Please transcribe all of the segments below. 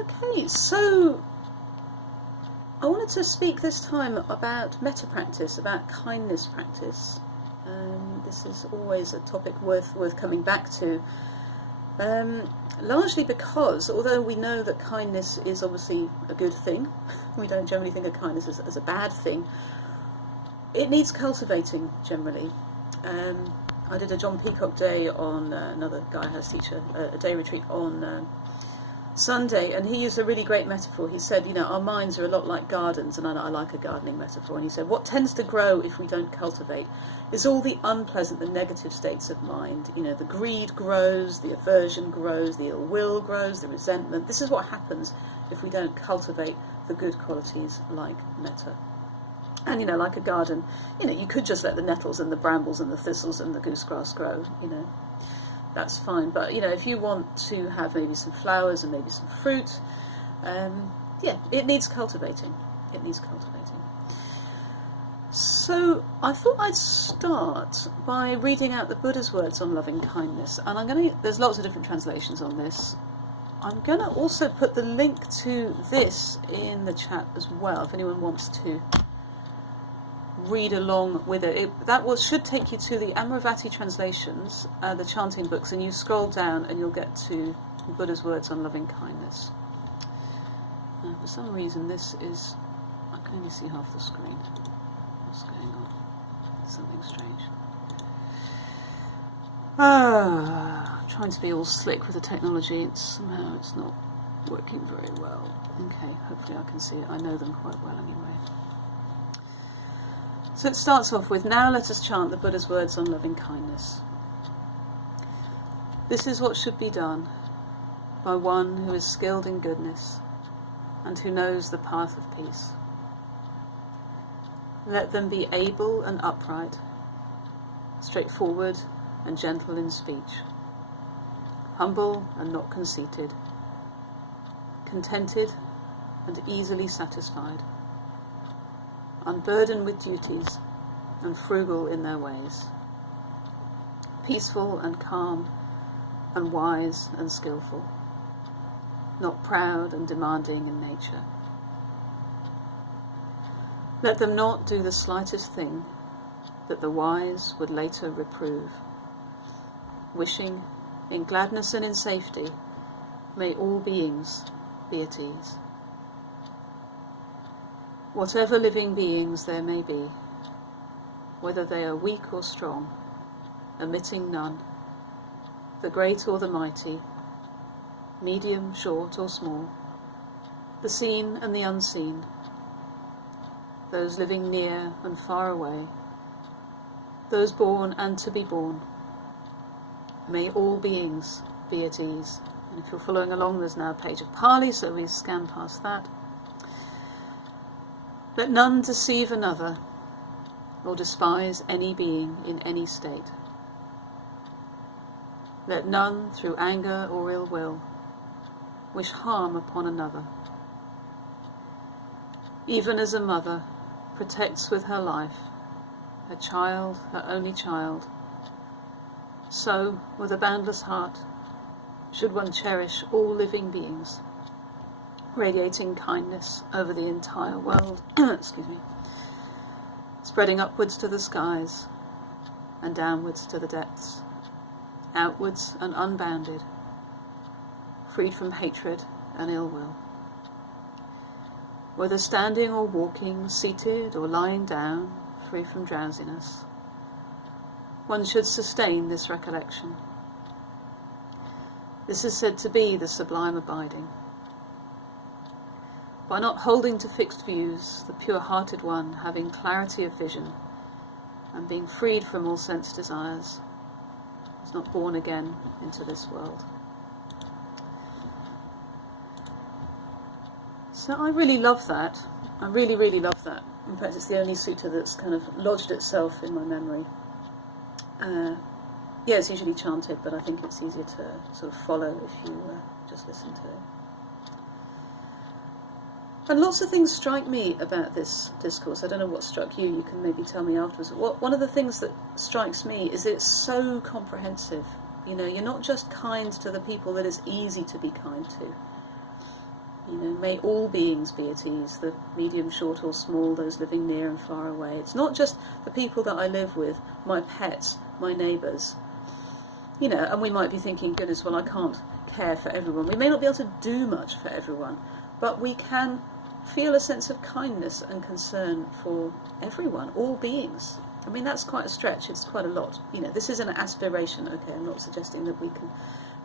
Okay, so I wanted to speak this time about metta practice, about kindness practice. This is always a topic worth coming back to, largely because, although we know that kindness is obviously a good thing, we don't generally think of kindness as a bad thing, it needs cultivating generally. I did a John Peacock day on, another guy has teacher, a day retreat on Sunday, and he used a really great metaphor. He said, our minds are a lot like gardens, and I like a gardening metaphor, and he said what tends to grow if we don't cultivate is all the unpleasant, the negative states of mind. The greed grows, the aversion grows, the ill will grows, the resentment. This is what happens if we don't cultivate the good qualities like metta. And like a garden, you could just let the nettles and the brambles and the thistles and the goosegrass grow, that's fine. But if you want to have maybe some flowers and maybe some fruit, it needs cultivating. It needs cultivating. So I thought I'd start by reading out the Buddha's words on loving kindness, and there's lots of different translations on this. I'm going to also put the link to this in the chat as well, if anyone wants to read along with it. Should take you to the Amravati translations, the chanting books, and you scroll down and you'll get to Buddha's words on loving kindness. For some reason I can only see half the screen. What's going on? Something strange. Trying to be all slick with the technology, somehow it's not working very well. Okay, hopefully I can see it. I know them quite well anyway. So it starts off with, now let us chant the Buddha's words on loving kindness. This is what should be done by one who is skilled in goodness and who knows the path of peace. Let them be able and upright, straightforward and gentle in speech, humble and not conceited, contented and easily satisfied, unburdened with duties and frugal in their ways, peaceful and calm and wise and skillful, not proud and demanding in nature. Let them not do the slightest thing that the wise would later reprove, wishing, in gladness and in safety, may all beings be at ease. Whatever living beings there may be, whether they are weak or strong, omitting none, the great or the mighty, medium, short or small, the seen and the unseen, those living near and far away, those born and to be born, may all beings be at ease. And if you're following along, there's now a page of Pali, so we scan past that. Let none deceive another, or despise any being in any state. Let none, through anger or ill will, wish harm upon another. Even as a mother protects with her life her child, her only child, so, with a boundless heart, should one cherish all living beings, radiating kindness over the entire world, spreading upwards to the skies and downwards to the depths, outwards and unbounded, freed from hatred and ill will. Whether standing or walking, seated or lying down, free from drowsiness, one should sustain this recollection. This is said to be the sublime abiding. By not holding to fixed views, the pure-hearted one, having clarity of vision and being freed from all sense desires, is not born again into this world. So I really love that. I really, really love that. In fact, it's the only sutta that's kind of lodged itself in my memory. It's usually chanted, but I think it's easier to sort of follow if you just listen to it. And lots of things strike me about this discourse. I don't know what struck you. You can maybe tell me afterwards. One of the things that strikes me is that it's so comprehensive. You're not just kind to the people that it's easy to be kind to. may all beings be at ease, the medium, short or small, those living near and far away. It's not just the people that I live with, my pets, my neighbours. You know, and we might be thinking, goodness, well, I can't care for everyone. We may not be able to do much for everyone, but we can feel a sense of kindness and concern for everyone, all beings. I mean, that's quite a stretch, it's quite a lot. You know, this is an aspiration, okay, I'm not suggesting that we can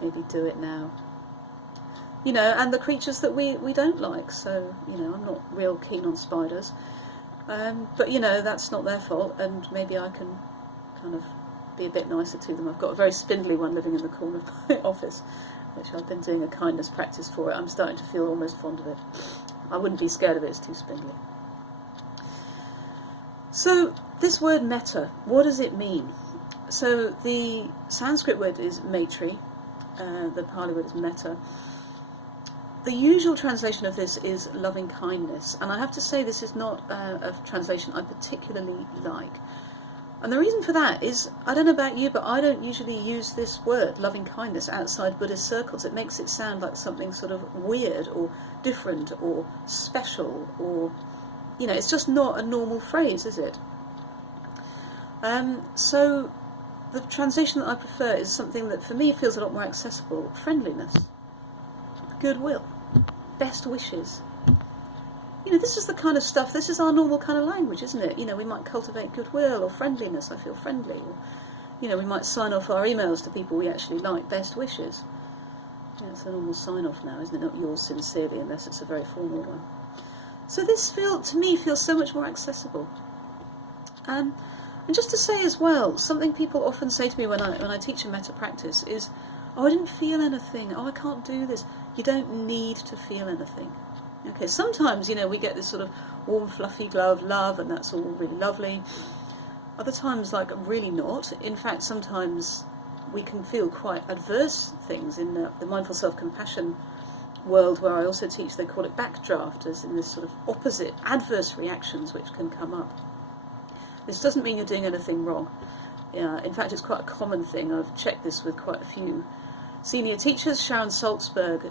maybe do it now. You know, and the creatures that we don't like, so, you know, I'm not real keen on spiders. But, you know, that's not their fault, and maybe I can kind of be a bit nicer to them. I've got a very spindly one living in the corner of my office, which I've been doing a kindness practice for it. I'm starting to feel almost fond of it. I wouldn't be scared of it, it's too spindly. So, this word metta, what does it mean? So, the Sanskrit word is maitri, the Pali word is metta. The usual translation of this is loving kindness, and I have to say this is not a translation I particularly like. And the reason for that is, I don't know about you, but I don't usually use this word, loving kindness, outside Buddhist circles. It makes it sound like something sort of weird or different or special, or, you know, it's just not a normal phrase, is it? So the translation that I prefer is something that for me feels a lot more accessible: friendliness, goodwill, best wishes. You know, this is the kind of stuff, this is our normal kind of language, isn't it? You know, we might cultivate goodwill or friendliness, I feel friendly. Or, you know, we might sign off our emails to people we actually like, best wishes. You know, it's a normal sign-off now, isn't it? Not yours sincerely, unless it's a very formal one. So this, to me, feels so much more accessible. And just to say as well, something people often say to me when I teach a metta practice is, oh, I didn't feel anything, oh, I can't do this. You don't need to feel anything. Okay, sometimes, you know, we get this sort of warm, fluffy glow of love, and that's all really lovely. Other times, like, really not. In fact, sometimes we can feel quite adverse things in the mindful self-compassion world, where I also teach. They call it backdraft, as in this sort of opposite, adverse reactions which can come up. This doesn't mean you're doing anything wrong. In fact, it's quite a common thing. I've checked this with quite a few senior teachers. Sharon Salzberg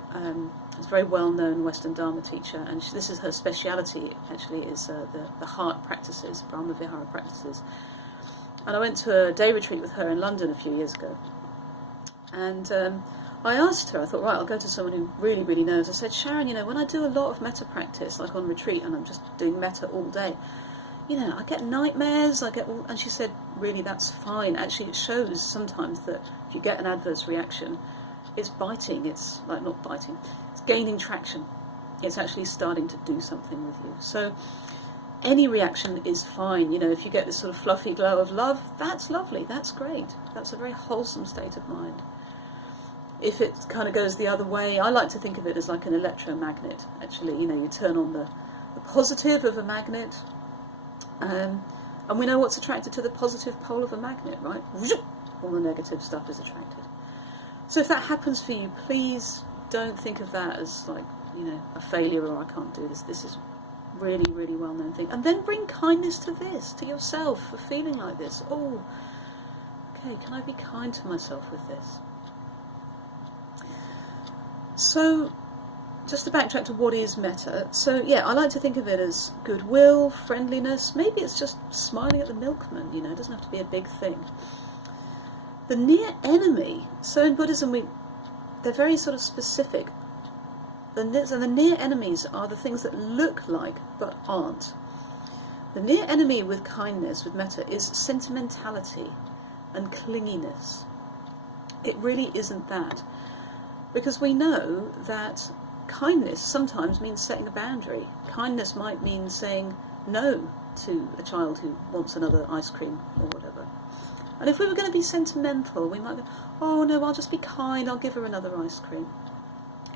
is a very well-known Western Dharma teacher, and this is her speciality, actually, is the heart practices, Brahma Vihara practices. And I went to a day retreat with her in London a few years ago. And I asked her, I thought, right, I'll go to someone who really, really knows. I said, Sharon, you know, when I do a lot of metta practice, like on retreat, and I'm just doing metta all day, you know, I get nightmares, and she said, really, that's fine. Actually, it shows sometimes that if you get an adverse reaction, it's biting, it's like, not biting, it's gaining traction. It's actually starting to do something with you. So any reaction is fine. You know, if you get this sort of fluffy glow of love, that's lovely, that's great. That's a very wholesome state of mind. If it kind of goes the other way, I like to think of it as like an electromagnet, actually. You know, you turn on the positive of a magnet, and we know what's attracted to the positive pole of a magnet, right? All the negative stuff is attracted. So if that happens for you, please don't think of that as like, you know, a failure or I can't do this. This is really, really well-known thing. And then bring kindness to this, to yourself, for feeling like this. Oh, okay, can I be kind to myself with this? So, just to backtrack to what is metta. So, yeah, I like to think of it as goodwill, friendliness. Maybe it's just smiling at the milkman, you know, it doesn't have to be a big thing. The near enemy, so in Buddhism they're very sort of specific. And the near enemies are the things that look like but aren't. The near enemy with kindness, with metta, is sentimentality and clinginess. It really isn't that. Because we know that kindness sometimes means setting a boundary. Kindness might mean saying no to a child who wants another ice cream or whatever. And if we were going to be sentimental, we might go, oh no, I'll just be kind, I'll give her another ice cream.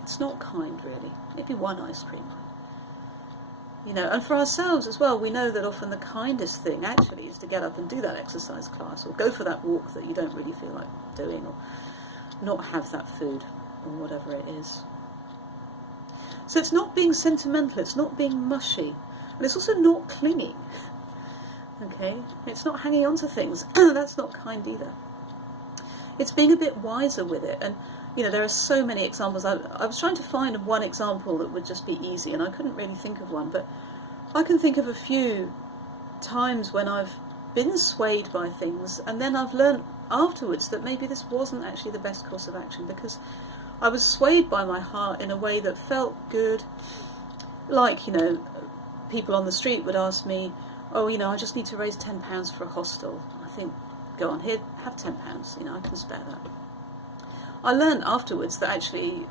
It's not kind, really. Maybe one ice cream. You know, and for ourselves as well, we know that often the kindest thing actually is to get up and do that exercise class, or go for that walk that you don't really feel like doing, or not have that food, or whatever it is. So it's not being sentimental, it's not being mushy, and it's also not clinging. Okay? It's not hanging on to things. That's not kind either. It's being a bit wiser with it, and You know, there are so many examples. I was trying to find one example that would just be easy, and I couldn't really think of one, but I can think of a few times when I've been swayed by things, and then I've learnt afterwards that maybe this wasn't actually the best course of action, because I was swayed by my heart in a way that felt good. Like, you know, people on the street would ask me, oh, you know, I just need to raise £10 for a hostel. I think, go on, here, have £10, you know, I can spare that. I learned afterwards that actually,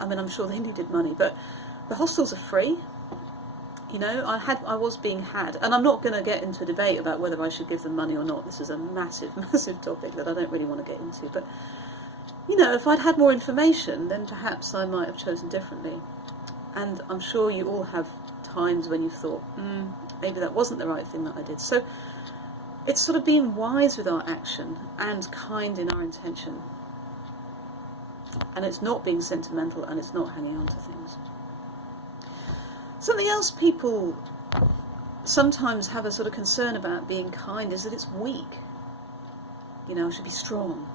I mean, I'm sure they needed money, but the hostels are free. You know, I was being had, and I'm not going to get into a debate about whether I should give them money or not. This is a massive, massive topic that I don't really want to get into. But, you know, if I'd had more information, then perhaps I might have chosen differently. And I'm sure you all have times when you've thought, maybe that wasn't the right thing that I did. So it's sort of being wise with our action and kind in our intention. And it's not being sentimental, and it's not hanging on to things. Something else people sometimes have a sort of concern about being kind is that it's weak. You know, I should be strong.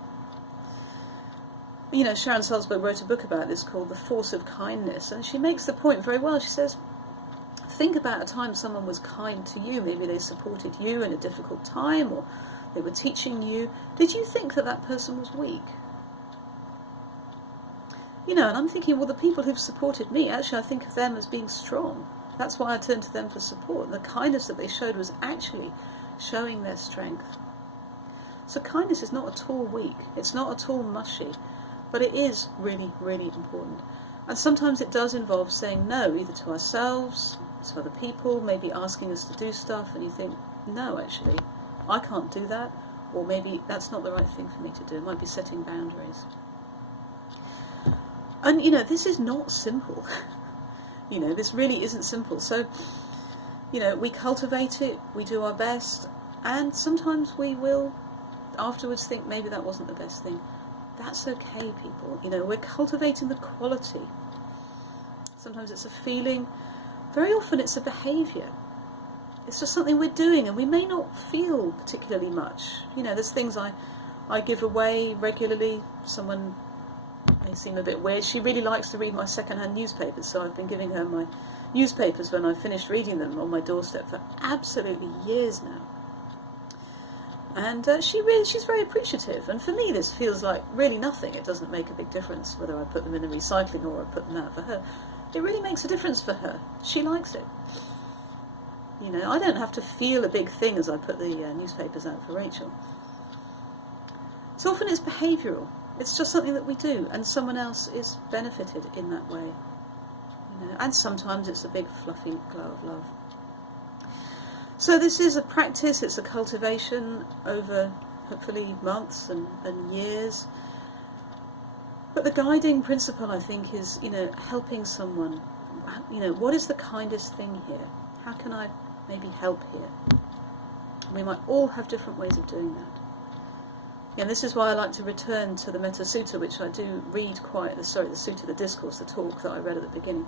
You know, Sharon Salzberg wrote a book about this called The Force of Kindness, and she makes the point very well. She says, think about a time someone was kind to you. Maybe they supported you in a difficult time, or they were teaching you. Did you think that that person was weak? You know, and I'm thinking, well, the people who've supported me, actually I think of them as being strong. That's why I turned to them for support. The kindness that they showed was actually showing their strength. So kindness is not at all weak. It's not at all mushy. But it is really, really important. And sometimes it does involve saying no, either to ourselves, to other people, maybe asking us to do stuff, and you think, no, actually, I can't do that, or maybe that's not the right thing for me to do. It might be setting boundaries. And, you know, this is not simple. You know, this really isn't simple. So, you know, we cultivate it, we do our best, and sometimes we will afterwards think maybe that wasn't the best thing. That's okay, people. You know, we're cultivating the quality. Sometimes it's a feeling. Very often it's a behaviour. It's just something we're doing, and we may not feel particularly much. You know, there's things I give away regularly. Someone may seem a bit weird. She really likes to read my second-hand newspapers, so I've been giving her my newspapers when I've finished reading them on my doorstep for absolutely years now. And she's very appreciative. And for me, this feels like really nothing. It doesn't make a big difference whether I put them in a recycling or I put them out for her. It really makes a difference for her. She likes it. You know, I don't have to feel a big thing as I put the newspapers out for Rachel. So often it's behavioural. It's just something that we do, and someone else is benefited in that way. You know, and sometimes it's a big fluffy glow of love. So this is a practice, it's a cultivation over hopefully months and years. But the guiding principle, I think, is, you know, helping someone. You know, what is the kindest thing here? How can I maybe help here? We might all have different ways of doing that. And this is why I like to return to the Metta Sutta, which I do read quite, the Sutta, the discourse, the talk that I read at the beginning.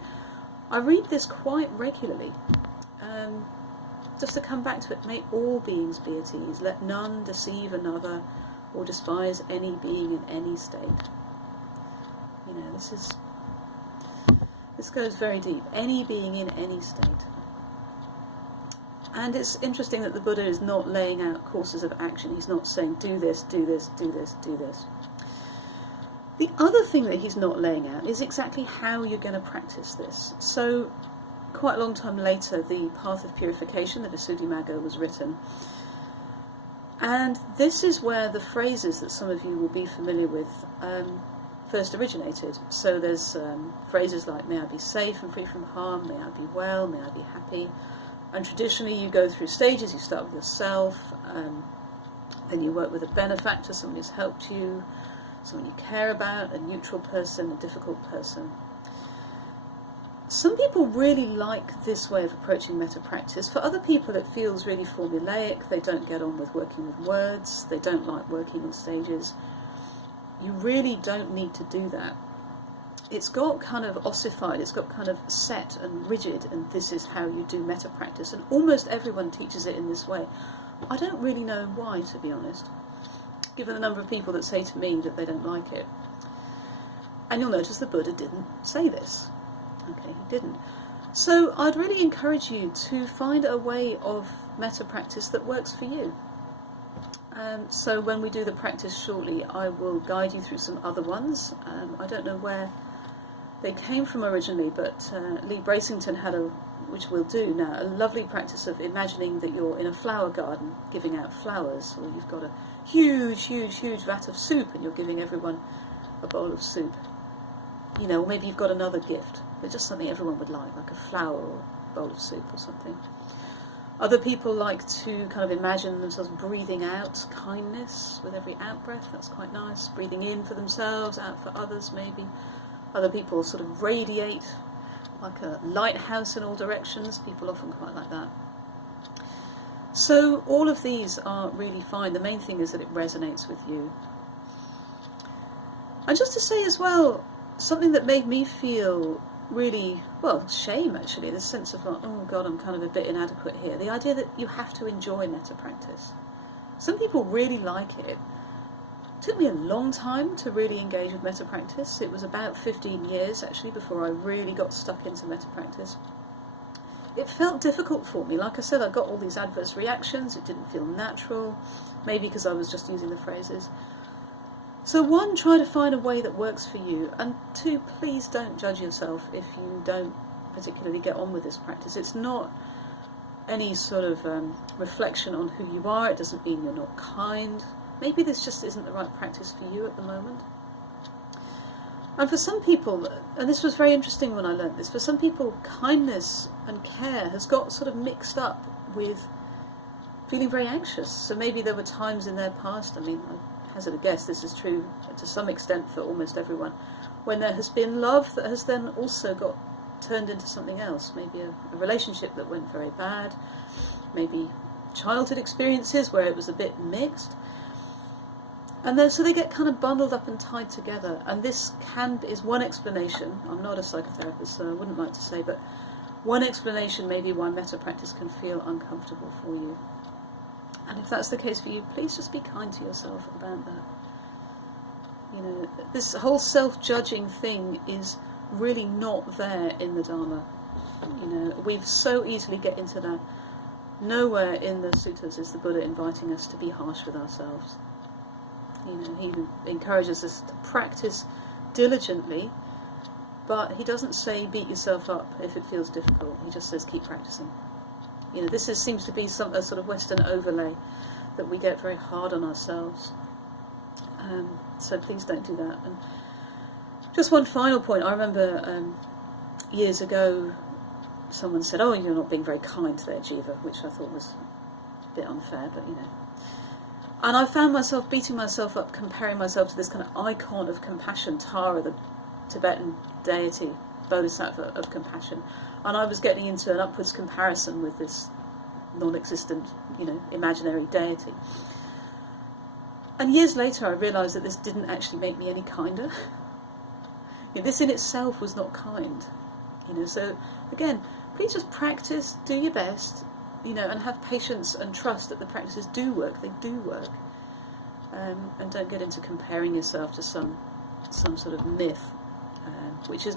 I read this quite regularly, just to come back to it. May all beings be at ease. Let none deceive another or despise any being in any state. You know, this goes very deep. Any being in any state. And it's interesting that the Buddha is not laying out courses of action. He's not saying, do this, do this, do this, do this. The other thing that he's not laying out is exactly how you're going to practice this. So, quite a long time later, the Path of Purification, the Visuddhimagga, was written. And this is where the phrases that some of you will be familiar with first originated. So there's phrases like, may I be safe and free from harm, may I be well, may I be happy. And traditionally you go through stages. You start with yourself, then you work with a benefactor, someone who's helped you, someone you care about, a neutral person, a difficult person. Some people really like this way of approaching metta practice. For other people it feels really formulaic. They don't get on with working with words. They don't like working in stages. You really don't need to do that. It's got kind of ossified, it's got kind of set and rigid, and this is how you do metta practice, and almost everyone teaches it in this way. I don't really know why, to be honest, given the number of people that say to me that they don't like it. And you'll notice the Buddha didn't say this. Okay, he didn't. So I'd really encourage you to find a way of metta practice that works for you. So when we do the practice shortly, I will guide you through some other ones. I don't know where they came from originally, but Lee Bracington had which we'll do now, a lovely practice of imagining that you're in a flower garden giving out flowers, or you've got a huge vat of soup and you're giving everyone a bowl of soup. You know, or maybe you've got another gift, but just something everyone would like a flower or a bowl of soup or something. Other people like to kind of imagine themselves breathing out kindness with every out-breath. That's quite nice. Breathing in for themselves, out for others maybe. Other people sort of radiate like a lighthouse in all directions. People often quite like that. So all of these are really fine. The main thing is that it resonates with you. And just to say as well, something that made me feel really, well, shame actually, this sense of like, oh God, I'm kind of a bit inadequate here. The idea that you have to enjoy metta practice. Some people really like it. It took me a long time to really engage with metta practice. It was about 15 years actually before I really got stuck into metta practice. It felt difficult for me. Like I said, I got all these adverse reactions. It didn't feel natural, maybe because I was just using the phrases. So one, try to find a way that works for you, and two, please don't judge yourself if you don't particularly get on with this practice. It's not any sort of reflection on who you are. It doesn't mean you're not kind. Maybe this just isn't the right practice for you at the moment. And for some people, and this was very interesting when I learned this, for some people kindness and care has got sort of mixed up with feeling very anxious. So maybe there were times in their past, I mean, I hazard a guess, this is true to some extent for almost everyone, when there has been love that has then also got turned into something else, maybe a relationship that went very bad, maybe childhood experiences where it was a bit mixed, and then so they get kind of bundled up and tied together. And this is one explanation. I'm not a psychotherapist, so I wouldn't like to say, but one explanation maybe why metta practice can feel uncomfortable for you. And if that's the case for you, please just be kind to yourself about that. You know, this whole self-judging thing is really not there in the Dharma. You know, we so easily get into that. Nowhere in the suttas is the Buddha inviting us to be harsh with ourselves. You know, he encourages us to practice diligently, but he doesn't say beat yourself up if it feels difficult. He just says keep practicing. You know, this seems to be a sort of Western overlay that we get very hard on ourselves. So please don't do that. And just one final point. I remember years ago someone said, oh, you're not being very kind there, Jiva, which I thought was a bit unfair, but you know. And I found myself beating myself up, comparing myself to this kind of icon of compassion, Tara, the Tibetan deity, bodhisattva of compassion. And I was getting into an upwards comparison with this non-existent, you know, imaginary deity. And years later I realised that this didn't actually make me any kinder. You know, this in itself was not kind. You know, so again, please just practice, do your best, you know, and have patience and trust that the practices do work. They do work. And don't get into comparing yourself to some sort of myth. Which is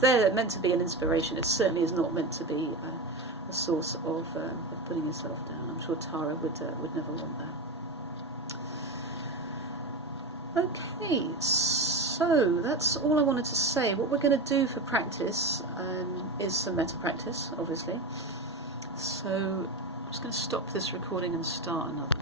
there meant to be an inspiration. It certainly is not meant to be a source of putting yourself down. I'm sure Tara would never want that. Okay, so that's all I wanted to say. What we're going to do for practice is some metta practice, obviously. So I'm just going to stop this recording and start another.